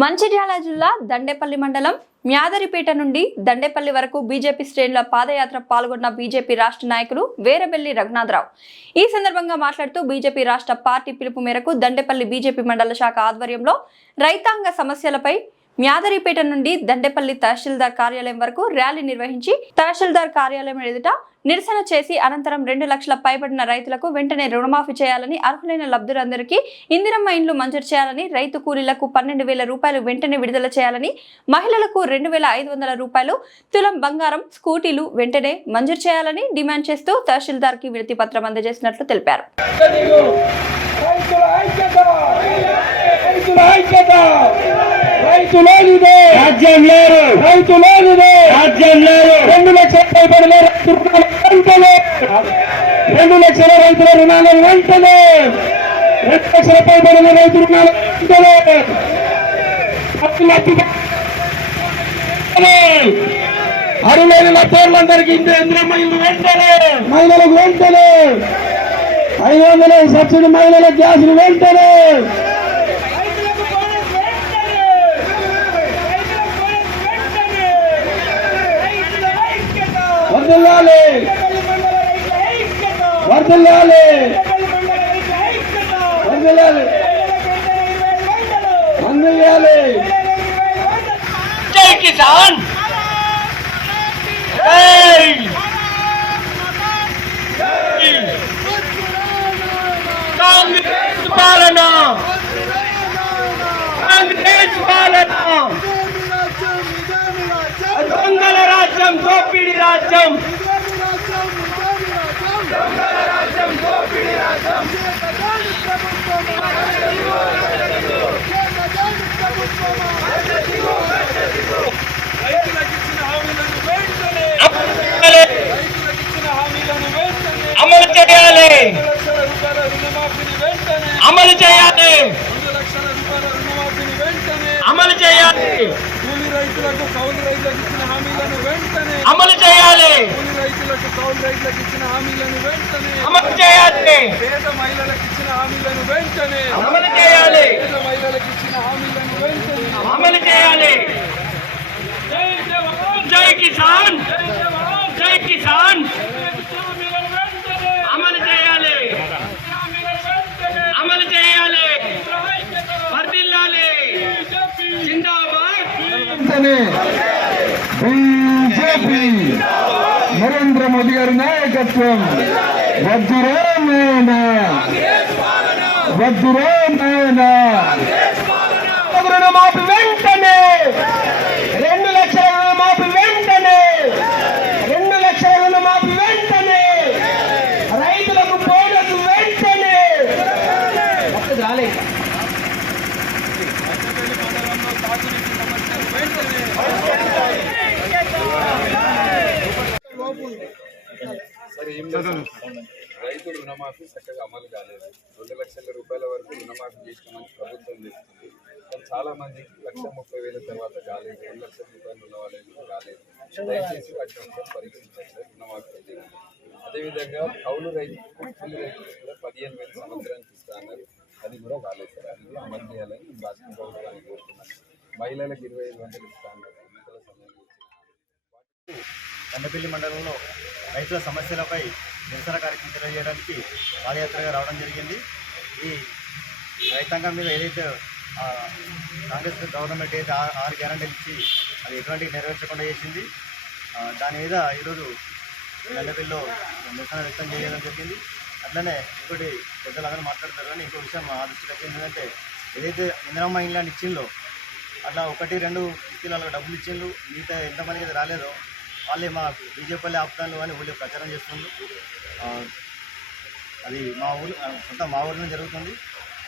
మంచిర్యాల జిల్లా దండేపల్లి మండలం మ్యాదరిపేట నుండి దండేపల్లి వరకు బీజేపీ శ్రేణుల పాదయాత్ర పాల్గొన్న బీజేపీ రాష్ట్ర నాయకులు వేరబెల్లి రఘునాథరావు ఈ సందర్భంగా మాట్లాడుతూ బీజేపీ రాష్ట్ర పార్టీ పిలుపు మేరకు దండేపల్లి బీజేపీ మండల శాఖ ఆధ్వర్యంలో రైతాంగ సమస్యలపై మ్యాదరిపేట నుండి దండేపల్లి తహసీల్దార్ కార్యాలయం వరకు ర్యాలీ నిర్వహించి తహసీల్దార్ కార్యాలయం ఎదుట నిరసన చేసి అనంతరం 2 లక్షల పైబడిన రైతులకు వెంటనే రుణమాఫీ చేయాలని, అర్హులైన లబ్ధిదారులందరికీ ఇందిరమ్మ ఇండ్లు మంజూరు చేయాలని, రైతు కూలీలకు 12,000 రూపాయలు వెంటనే విడుదల చేయాలని, మహిళలకు 2,500 రూపాయలు తులం బంగారం స్కూటీలు వెంటనే మంజూరు చేయాలని డిమాండ్ చేస్తూ తహసీల్దార్ కి వినతి పత్రం అందజేసినట్లు తెలిపారు. రైతులేనిదే రాజ్యం లేదు, రైతులేనిదే రాజ్యం లేదు. 2 లక్షల పైబడిన రైతు రుణాలు వెంటనే, 2 లక్షల రైతుల రుణాలు వెంటనే, 2 లక్షల పైబడిన రైతు రుణాలు వెంటనే, అరులైన లబ్ధిదారులందరికీ ఇందిరమ్మ ఇల్లు వెంటనే, మహిళలకు వెంటనే 500 సబ్సిడీ మహిళల గ్యాసులు వెంటనే, వర్ధిల్లాలి వర్ధిల్లాలి వర్ధిల్లాలి వర్ధిల్లాలి. జై కిసాన్, కాంగ్రెస్ పాలన, కాంగ్రెస్ పాలన, దొంగల రాజ్యం, దోపిడి రాజ్యం, అమలు చేయాలి, అమలు చేయాలి, అమలు చేయాలి, కూలీ రైతులకు కౌలు రైతులకు ఇచ్చిన హామీలను వెంటనే అమలు చేయాలి, కూలీ రైతులకు కౌలు రైతులకు ఇచ్చిన హామీలను వెంటనే అమలు చేయాలి, పేద మహిళలకు ఇచ్చిన హామీలను వెంటనే అమలు చేయాలి, పేద మహిళలకు ఇచ్చిన హామీలను వెంటనే అమలు చేయాలి. జై జవాన్, జై కిసాన్, జై జవాన్, జై కిసాన్, హామీలను వెంటనే అమలు చేయాలి, హామీలను వెంటనే అమలు చేయాలి, ఐక్యత వర్ధిల్లాలి, బీజేపీ జిందాబాద్. బీజేపీ నరేంద్ర మోదీ గారి నాయకత్వం వజ్రమేనా వజ్రమేనా. రుణమాఫీ వెంటనే, 2 లక్షల రుణమాఫీ వెంటనే, 2 లక్షల రుణమాఫీ వెంటనే, రైతులకు బోనస్ వెంటనే. రాలేదు రైతు రుణమాఫీ చక్కగా అమలు కాలేదు. 2 లక్షల రూపాయల వరకు రుణమాఫీ చేసినామని ప్రభుత్వం చెప్తుంది. కానీ చాలా మందికి 1,30,000 తర్వాత కాలేదు, 2 లక్షల రూపాయలు ఉన్న వాళ్ళకి కాలేదు. దయచేసి వాటిని ఒకసారి పరీక్షించాలి సార్. రుణమాఫీ జరిగింది. అదేవిధంగా కౌలు రైతులకు కూడా 15,000 సంవత్సరానికి ఇస్తా అన్నారు. అది కూడా కాలేదు సార్. అది కూడా అమలు చేయాలని మేము రాష్ట్ర ప్రభుత్వాన్ని కోరుతున్నాను. మహిళలకు 2,500 ఇస్తా అన్నారు. ఎన్నికల సమయంలో దండపల్లి మండలంలో రైతుల సమస్యలపై నిరసన కార్యక్రమం తెలియజేయడానికి పాదయాత్రగా రావడం జరిగింది. ఈ రైతాంగం మీద ఏదైతే కాంగ్రెస్ గవర్నమెంట్ అయితే 6 గ్యారెంటీలు ఇచ్చి అది ఎటువంటి నెరవేర్చకుండా చేసింది, దాని మీద ఈరోజు దండపల్లిలో నిరసన వ్యక్తం చేయడం జరిగింది. అట్లనే ఇంకోటి పెద్దలందరూ మాట్లాడతారు. కానీ ఇంకో విషయం మా దృష్టికి వచ్చింది ఏంటంటే, ఏదైతే ఇందిరమ్మ ఇండ్లని ఇచ్చిందో అట్లా 1-2 ఇళ్ళకి డబ్బులు ఇచ్చిండ్రు, మిగతా ఎంతమందికి అయితే రాలేదో వాళ్ళే మా బీజేపీ ఆపుతాను అని ఊళ్ళో ప్రచారం చేస్తుండ్రు. అది మా ఊరిలో జరుగుతుంది.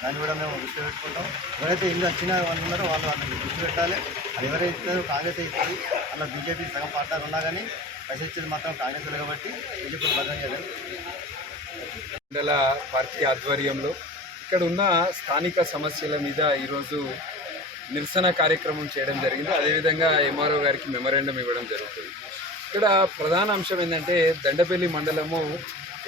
దాన్ని కూడా మేము దృష్టి పెట్టుకుంటాం. ఎవరైతే ఇల్లు వచ్చిన వాళ్ళు ఉన్నారో వాళ్ళు దృష్టి పెట్టాలి. అది ఎవరైతే కాంగ్రెస్ అవుతుంది, అలా బీజేపీ సగం పార్టీలు ఉన్నా కానీ పైసలు ఇచ్చేది మాత్రం కాంగ్రెస్ కాబట్టి బీజేపీ భద్రం చేయాలి. మండల పార్టీ ఆధ్వర్యంలో ఇక్కడ ఉన్న స్థానిక సమస్యల మీద ఈరోజు నిరసన కార్యక్రమం చేయడం జరిగింది. అదేవిధంగా ఎంఆర్ఓ గారికి మెమరాండం ఇవ్వడం జరుగుతుంది. ఇక్కడ ప్రధాన అంశం ఏంటంటే, దండపల్లి మండలము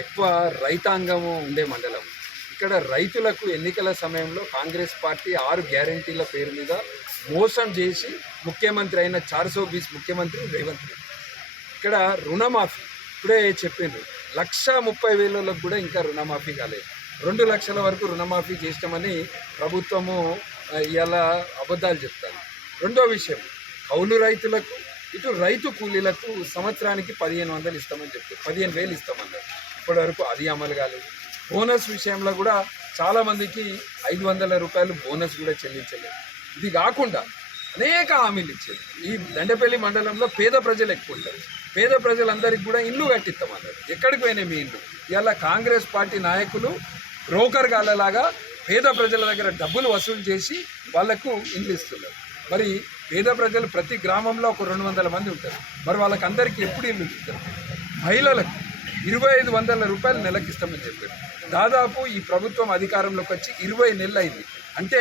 ఎక్కువ రైతాంగము ఉండే మండలం. ఇక్కడ రైతులకు ఎన్నికల సమయంలో కాంగ్రెస్ పార్టీ 6 గ్యారెంటీల పేరు మీద మోసం చేసి ముఖ్యమంత్రి అయిన 420 ముఖ్యమంత్రి రేవంత్ రెడ్డి. ఇక్కడ రుణమాఫీ ఇప్పుడే చెప్పిండ్రు, 1,30,000 కూడా ఇంకా రుణమాఫీ కాలేదు. 2 లక్షల వరకు రుణమాఫీ చేస్తామని ప్రభుత్వము ఇవాళ అబద్ధాలు చెప్తారు. రెండో విషయం, కౌలు రైతులకు ఇటు రైతు కూలీలకు సంవత్సరానికి 1,500 ఇస్తామని చెప్పారు, 15,000 ఇస్తామన్నారు. ఇప్పటి వరకు అది అమలు కాలేదు. బోనస్ విషయంలో కూడా చాలామందికి 500 రూపాయలు బోనస్ కూడా చెల్లించలేదు. ఇది కాకుండా అనేక హామీలు ఇచ్చారు. ఈ దండేపల్లి మండలంలో పేద ప్రజలు ఎక్కువ ఉంటారు. పేద ప్రజలందరికీ కూడా ఇల్లు కట్టిస్తామన్నారు. ఎక్కడికి పోయినాయి మీ ఇల్లు? ఇవాళ కాంగ్రెస్ పార్టీ నాయకులు బ్రోకర్ గాలలాగా పేద ప్రజల దగ్గర డబ్బులు వసూలు చేసి వాళ్లకు ఇల్లు ఇస్తున్నారు. మరి పేద ప్రజలు ప్రతి గ్రామంలో ఒక 200 మంది ఉంటారు. మరి వాళ్ళకి అందరికీ ఎప్పుడు ఇల్లు ఇస్తారు? మహిళలకు 2,500 రూపాయలు నెలకి ఇస్తామని చెప్పారు. దాదాపు ఈ ప్రభుత్వం అధికారంలోకి వచ్చి 20 నెలలు అయింది. అంటే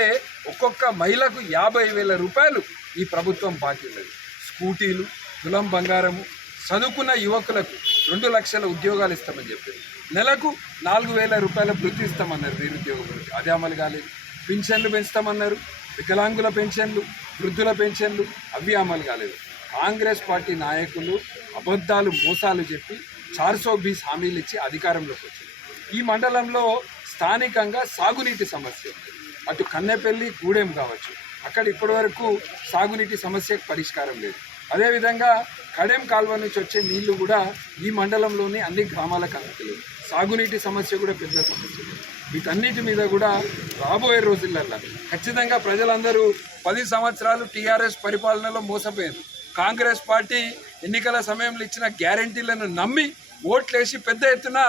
ఒక్కొక్క మహిళకు 50,000 రూపాయలు ఈ ప్రభుత్వం బాకీ ఉన్నది. స్కూటీలు, తులం బంగారము, చదువుకున్న యువకులకు 2 లక్షల ఉద్యోగాలు ఇస్తామని చెప్పారు. నెలకు 4,000 రూపాయల వృత్తి ఇస్తామన్నారు, నిరుద్యోగ వృత్తి. అదే అమలు కాలేదు. పెన్షన్లు పెంచుతామన్నారు, వికలాంగుల పెన్షన్లు, వృద్ధుల పెన్షన్లు, అవి అమలు కాలేదు. కాంగ్రెస్ పార్టీ నాయకులు అబద్ధాలు మోసాలు చెప్పి 420 హామీలు ఇచ్చి అధికారంలోకి వచ్చింది. ఈ మండలంలో స్థానికంగా సాగునీటి సమస్య ఉంది. అటు కన్నెపల్లి, గూడెం కావచ్చు, అక్కడ ఇప్పటి వరకు సాగునీటి సమస్యకు పరిష్కారం లేదు. అదేవిధంగా కడెం కాలువ నుంచి వచ్చే నీళ్లు కూడా ఈ మండలంలోని అన్ని గ్రామాలకు అందుతలేదు. సాగునీటి సమస్య కూడా పెద్ద సమస్య. వీటన్నిటి మీద కూడా రాబోయే రోజులల్లో ఖచ్చితంగా ప్రజలందరూ 10 సంవత్సరాలు టీఆర్ఎస్ పరిపాలనలో మోసపోయారు. కాంగ్రెస్ పార్టీ ఎన్నికల సమయంలో ఇచ్చిన గ్యారంటీలను నమ్మి ఓట్లేసి పెద్ద ఎత్తున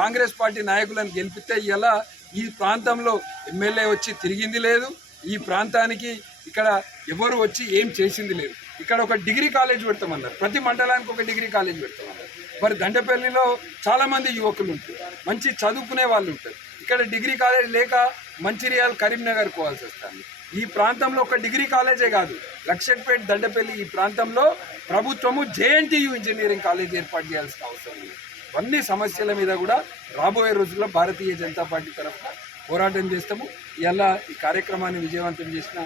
కాంగ్రెస్ పార్టీ నాయకులను గెలిపితే ఇలా ఈ ప్రాంతంలో ఎమ్మెల్యే వచ్చి తిరిగింది లేదు. ఈ ప్రాంతానికి ఇక్కడ ఎవరు వచ్చి ఏం చేసింది లేదు. ఇక్కడ ఒక డిగ్రీ కాలేజ్ పెడతామన్నారు, ప్రతి మండలానికి ఒక డిగ్రీ కాలేజ్ పెడతామన్నారు. మరి దండపల్లిలో చాలామంది యువకులు ఉంటారు, మంచి చదువుకునే వాళ్ళు ఉంటారు. ఇక్కడ డిగ్రీ కాలేజ్ లేక మంచిర్యాల, కరీంనగర్ పోవాల్సి వస్తుంది. ఈ ప్రాంతంలో ఒక డిగ్రీ కాలేజే కాదు, లక్షట్పేట, దండపల్లి ఈ ప్రాంతంలో ప్రభుత్వము JNTU ఇంజనీరింగ్ కాలేజ్ ఏర్పాటు చేయాల్సిన అవసరం ఉంది. అన్ని సమస్యల మీద కూడా రాబోయే రోజుల్లో భారతీయ జనతా పార్టీ తరఫున పోరాటం చేస్తాము. ఇలా ఈ కార్యక్రమాన్ని విజయవంతం చేసిన